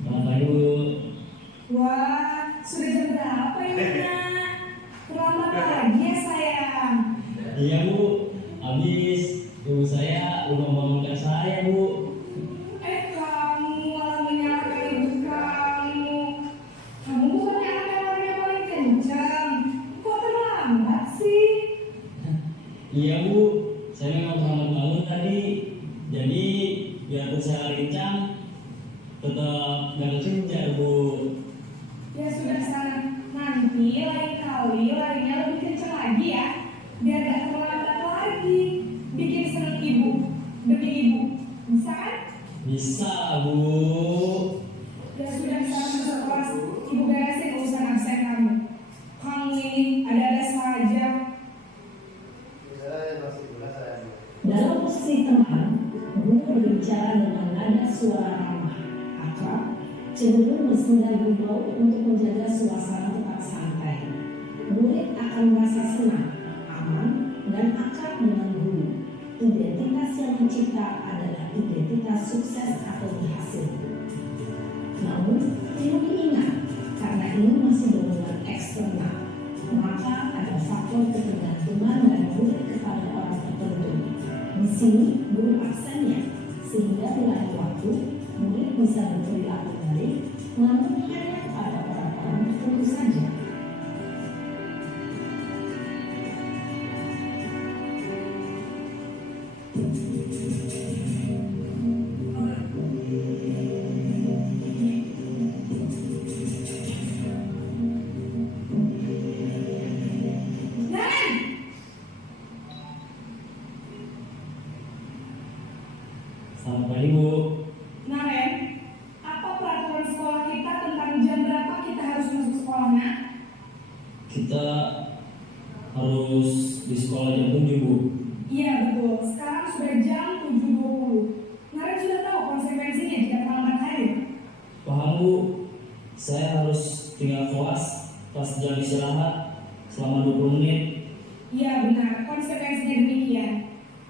Selamat pagi Bu. wah sudah jam berapa ini nak? Terlambat lagi ya sayang. Iya Bu, habis ibu saya udah membangunkan saya Bu. Kamu malah menyalahkan ibu kamu. Kamu bukannya anak yang larinya paling kencang. Kok terlambat sih? Iya Bu, saya memang terlambat bangun tadi. Jadi biarpun saya lari kencang, tetap gak kejar Bu. Ya sudah sana. Nanti lain kali larinya lebih kencang lagi ya. Biar gak terlambat lagi. Bikin seneng ibu demi ibu. Bisa kan? Bisa Bu. Ya sudah sekarang masuk kelas. Ibu beresin urusan absen kamu. Kamu ini ada-ada saja. Dalam posisi tenang, guru berbicara dengan nada suara ramah, akrab, cenderung bersenda gurau untuk menjaga suasana tetap santai. Murid akan merasa senang, aman, dan akrab dengan guru. Identitas yang mencipta adalah identitas sukses atau berhasil. Namun, perlu diingat, karena ini masih berulang eksternal, maka ada faktor ketergantungan dari murid kepada orang tertentu. Di sini, guru absennya, sehingga di lain waktu, murid bisa berperilaku baik, namun hanya pada orang-orang tertentu saja. Naren, Selamat pagi Bu. Naren, apa peraturan sekolah kita tentang jam berapa kita harus masuk sekolahnya? Kita harus di sekolah jam 7 Bu. Iya betul, sekarang sudah jam 7.20. Naren sudah tahu konsekuensinya jika terlambat hadir. Paham Bu, saya harus tinggal kelas pas jam istirahat selama 20 menit. Iya benar, konsekuensinya demikian.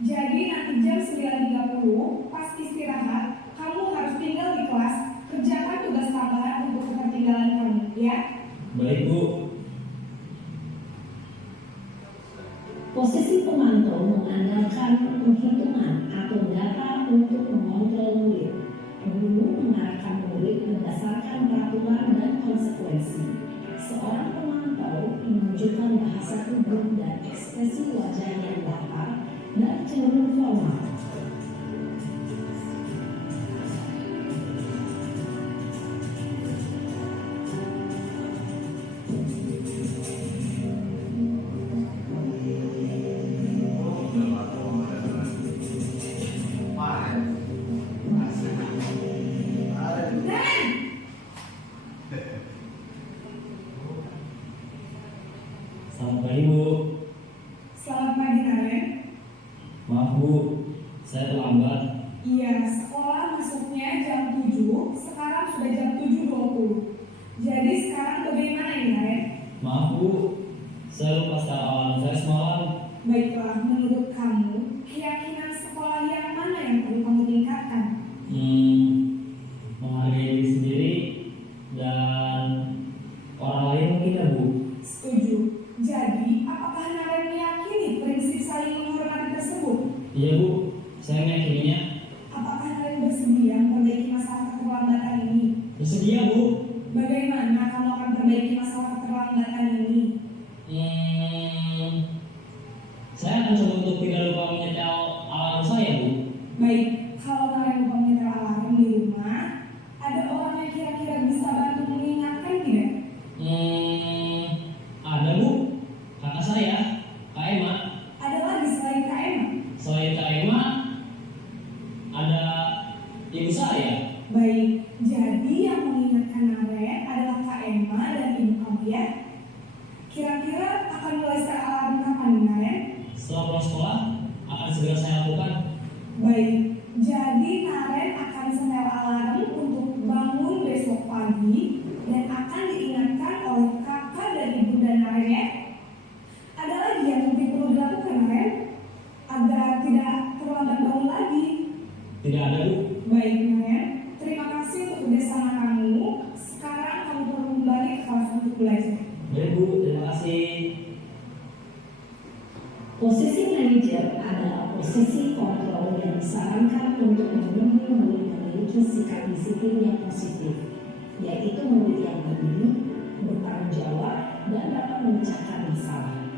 Jadi nanti jam 9.30 pas istirahat, kamu harus tinggal di kelas, kerjakan tugas tambahan untuk ketertinggalan kamu, ya? Baik Bu. Posisi pemantau mengandalkan penghitungan atau data untuk mengontrol murid. Guru mengarahkan murid berdasarkan peraturan dan konsekuensi. Seorang pemantau menunjukkan bahasa tubuh dan ekspresi wajah yang datar dan cenderung formal. Selamat pagi Bu. Selamat pagi, Naren. terlambat. Iya, sekolah masuknya jam 7, sekarang sudah jam 7.20. Jadi sekarang bagaimana ini, Naren? Maaf Bu, saya lupa secara alarm saya semalam. Baiklah, menurut kamu, keyakinan sekolah yang mana yang perlu kamu tingkatkan? Menghargai diri sendiri dan orang lain mungkin ya Bu. Setuju. Jadi, apakah Naren meyakini prinsip saling menghormati tersebut? Iya Bu, saya meyakininya. Apakah Naren bersedia memperbaiki masalah keterlambatan ini? Bersedia Bu. Bagaimana kamu akan perbaiki masalah keterlambatan ini? Saya akan coba untuk tidak lupa menyetel alarm saya Bu. Baik, kalau Naren lupa menyetel alarm di rumah, ada orang yang kira-kira bisa bantu mengingatkan tidak? Ada Bu, kakak saya, Kak Emma. Ada lagi selain Kak Emma? Selain Kak Emma, ada ibu saya. Baik, jadi yang mengingatkan Naren adalah Kak Emma dan ibu kamu ya? Kira-kira akan mulai set alarm kapan Naren? Setelah pulang sekolah, akan segera saya lakukan. Baik, jadi Naren akan setel alarm untuk bangun besok pagi dan akan diingatkan oleh kakak dan ibu dan Naren ya? Ada lagi yang mungkin perlu dilakukan Naren? Agar tidak terlambat bangun lagi. Tidak ada Bu. Baik Naren, terima kasih untuk kerjasama kamu. Sekarang kamu perlu kembali ke kelas untuk belajar. Baik Bu, terima kasih. Posisi manajer adalah posisi kontrol yang disarankan untuk memenuhi murid memiliki sikap disiplin yang positif, yaitu murid yang berdiri, bertanggung jawab, dan dapat memecahkan masalah.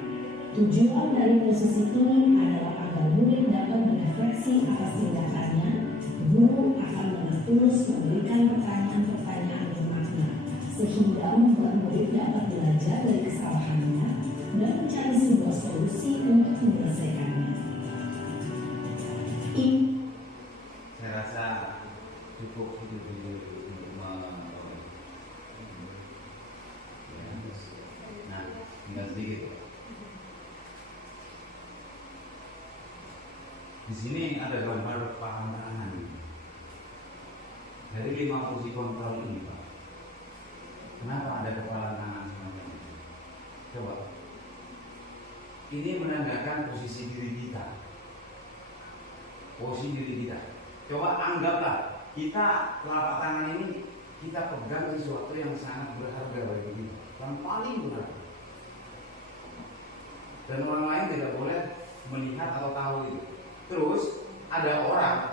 Tujuan dari posisi ini adalah agar murid dapat berefleksi atas tindakannya. Guru akan dengan tulus memberikan pertanyaan-pertanyaan bermakna, sehingga membuat murid dapat belajar dari kesalahannya dan mencari sebuah solusi untuk menyelesaikannya. Saya rasa cukup itu dulu untuk nah, tinggal sedikit. Di sini ada gambar paham tangan. Dari 5 fungsi kontrol ini, Pak. Kenapa ada kepala tangan semuanya? Coba. Ini menandakan posisi diri kita. Posisi diri kita. Coba anggaplah kita telapak tangan ini kita pegang sesuatu yang sangat berharga bagi kita, yang paling berharga. Dan orang lain tidak boleh melihat atau tahu itu. Terus ada orang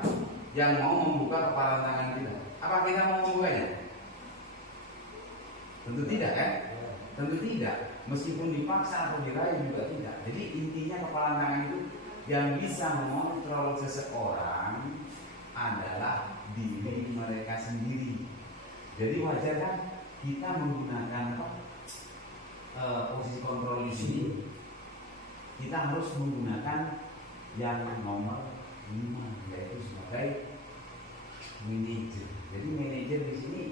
yang mau membuka kepala tangan kita. Apa kita mau membukanya? Tentu tidak kan? Tentu tidak. Meskipun dipaksa atau dirayu juga tidak. Jadi intinya kepala tangan itu yang bisa mengontrol seseorang adalah diri mereka sendiri. Jadi wajar kan kita menggunakan posisi kontrol di sini. Kita harus menggunakan yang nomor 5, yaitu sebagai manajer. Jadi manajer di sini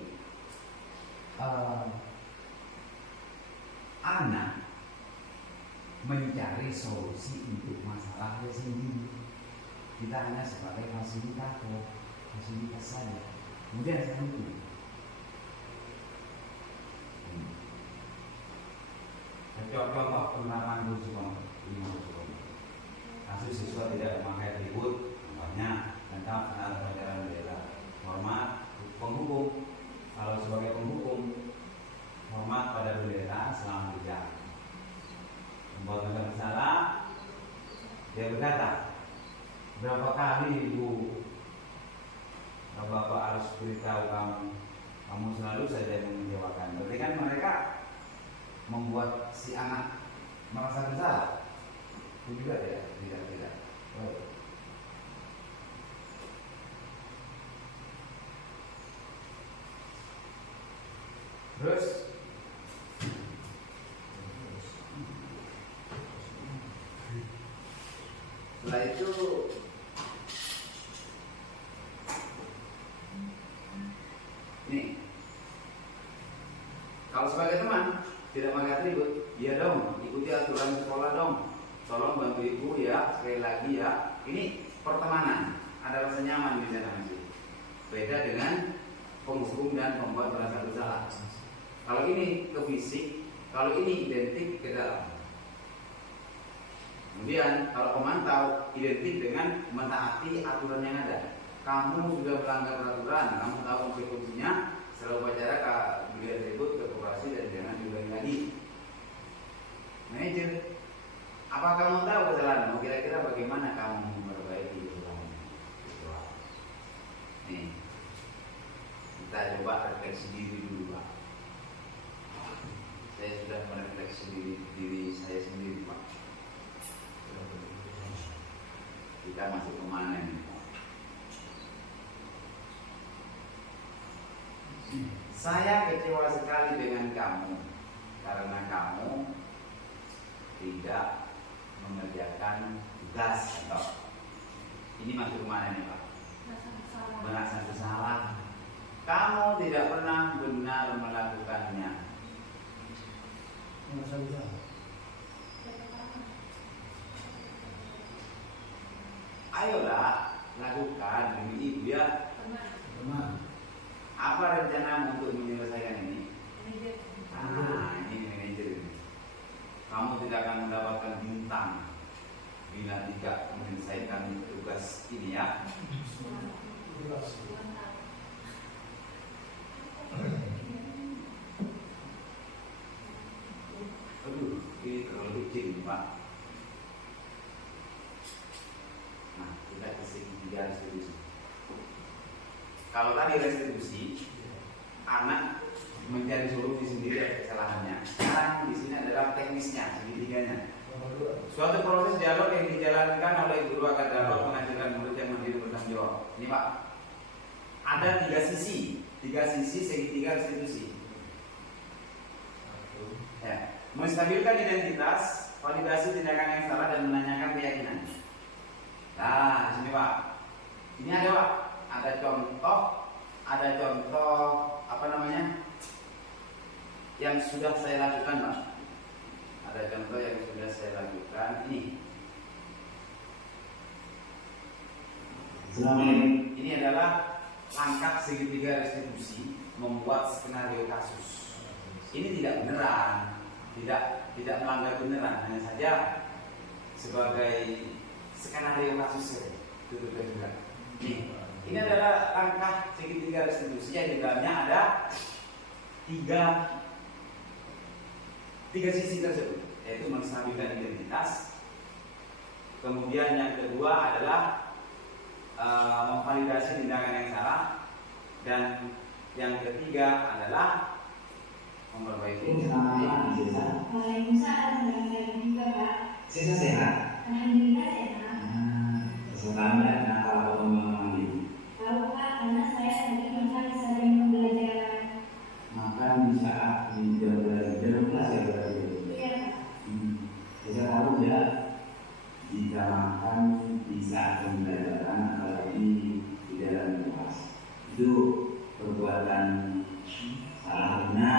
anak mencari solusi untuk masalahnya sendiri. Kita hanya sebagai fasilitator, fasilitas saja. Kemudian selanjutnya, contoh penerapan kursi kontrol. Kasus siswa tidak memakai atribut, contohnya lengkap saat pelajaran bela, hormat penghukum. Kalau sebagai penghukum, hormat pada bendera selama berjalan. Membuat negara salah, dia berkata, berapa kali ibu bapak harus beritahu kamu selalu saja yang menjawabkan. Berarti kan mereka membuat si anak merasa bersalah. Itu juga tidak. Oh. Terus setelah itu nih, kalau sebagai teman tidak pakai atribut, ya dong, ikuti aturan sekolah dong. Tolong bantu ibu ya, sekali lagi ya. Ini pertemanan. ada rasa nyaman di sana masih. Beda dengan penghukum dan pembuat merasa bersalah. Kalau ini ke fisik, kalau ini identik ke dalam. Kemudian kalau pemantau identik dengan mentaati aturan yang ada. Kamu sudah melanggar peraturan, kamu tahu konsekuensinya. Setelah upacara bila ribut ke koperasi dan jangan diulangi lagi. Manajer, apa kamu tahu kesalahanmu? Kira-kira bagaimana kamu memperbaiki kesalahanmu? Nih, kita coba refleksi diri dulu, Pak. Saya sudah merefleksi diri saya sendiri, Pak. Kita masuk kemana ini, Pak? Saya kecewa sekali dengan kamu karena kamu tidak mengerjakan tugas. Ini masuk kemana nih, Pak? Merasa bersalah. Kamu tidak pernah benar melakukannya. Merasa bersalah. Ayolah, lakukan demi ibu ya. Pernah. Apa rencanamu untuk menyelesaikan ini? Ini manajer. Kamu tidak akan mendapatkan bintang bila tidak menyelesaikan tugas ini ya. Aduh, ini terlalu kecil, Pak. Nah, kita ke segitiga restitusi. Kalau tadi restitusi, anak mencari solusi sendiri atas kesalahannya. Sekarang di sini adalah teknisnya, segitiganya. Suatu proses dialog yang dijalankan oleh guru akan dapat menghasilkan murid yang mandiri bertanggung jawab. Ini, Pak, ada tiga sisi segitiga restitusi. Ya, menstabilkan identitas, validasi tindakan yang salah dan menanyakan keyakinan. Nah, di sini, Pak. Ini ada, Pak. Ada contoh apa namanya yang sudah saya lakukan, Pak. Ada contoh yang sudah saya lakukan ini. Ini adalah langkah segitiga restitusi membuat skenario kasus. Ini tidak beneran, tidak melanggar beneran, hanya saja sebagai skenario kasus. Itu juga. Ini adalah langkah segitiga restitusi yang di dalamnya ada tiga sisi tersebut, yaitu menstabilkan identitas. Kemudian yang kedua adalah memvalidasi tindakan yang salah, dan yang ketiga adalah memperbaiki. Waalaikumsalam warahmatullahi wabarakatuh. Sehat. Alhamdulillah sehat. Kesulitannya kenapa mandi? Tahu Pak, karena saya tadi makan sering pembelajaran. Makan di saat di jam kelas ya berarti. Iya. Saya tahu ya, jika makan di saat pembelajaran apalagi di dalam kelas itu perbuatan salahnya,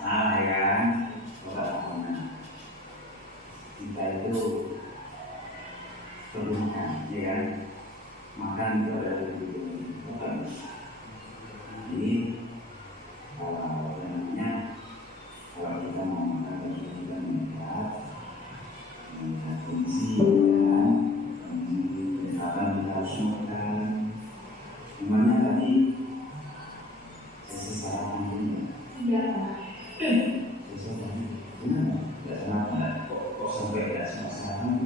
salah ya kan? Perbuatan kita itu perlukan, ya kan? Makan itu adalah bukan besar. Jadi kalau namanya kalau kita mau makan sesuatu yang menyehat, menyehat fungsi, kan? Kapan kita harus makan? Gimana tadi? Sesuatu yang Iya Pak. sesuatu yang benar, tidak kenapa kok sampai tidak sama-sama.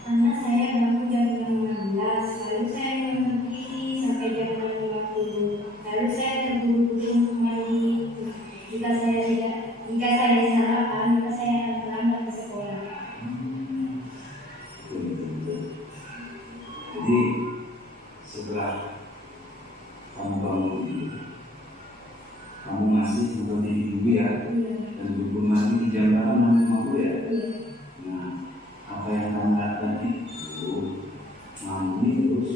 Karena saya bangun jam 15, lalu saya minum kiri sampai jam 6.50, lalu saya terburu-buru mandi. Jika saya sarapan, maka saya akan terlambat ke sekolah. Jadi setelah kamu bangun tidur, kamu masih seperti ibu ya, dan ibu mandi di jam 8.50 ya. Nah, apa yang kamu lakukan itu mandi terus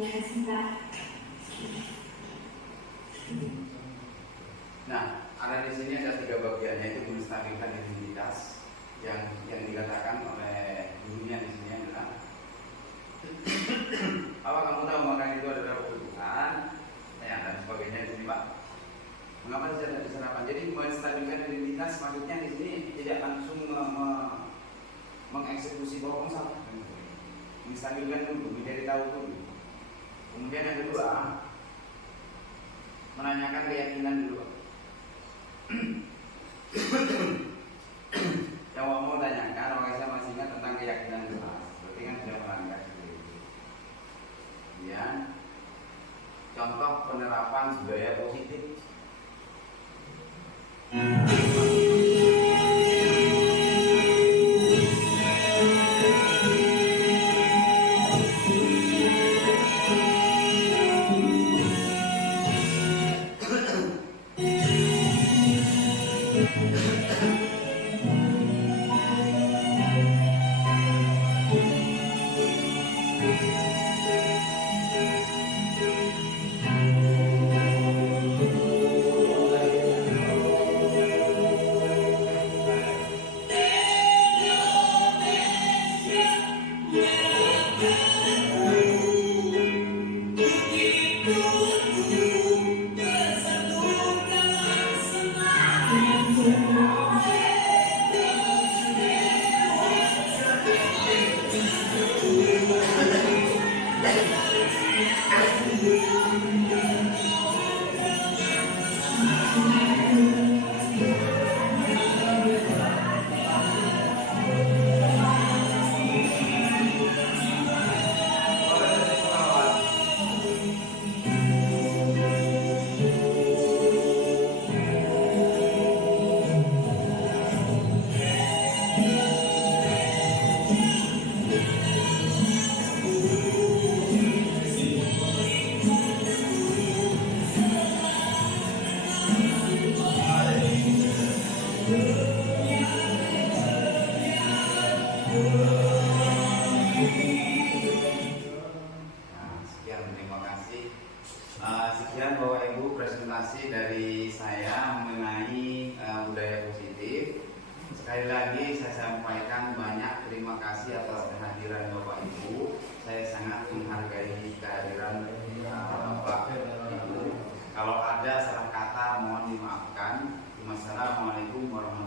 Terima kasih Kak. Nah, ada di sini ada 3 bagian, yaitu menstabilkan identitas yang dikatakan oleh gurunya di sini adalah apa kamu tahu makan itu adalah kebutuhan, ya dan sebagainya di sini Pak. Mengapa tidak bisa sarapan? Jadi menstabilkan identitas maksudnya di sini tidak langsung mengeksekusi bahwa kamu salah. Menstabilkan dulu, mencari tahu dulu. Kemudian yang kedua, menanyakan keyakinan dulu. Yang mau tanyakan, orang saya masih ingat tentang keyakinan dulu. Berarti kan sudah melanggar seperti itu. Kemudian contoh penerapan budaya positif. Sekian Bapak Ibu presentasi dari saya mengenai budaya positif. Sekali lagi saya sampaikan banyak terima kasih atas kehadiran Bapak Ibu. Saya sangat menghargai kehadiran Bapak Ibu. Kalau ada salah kata mohon dimaafkan. Wassalamualaikum warahmatullahi wabarakatuh.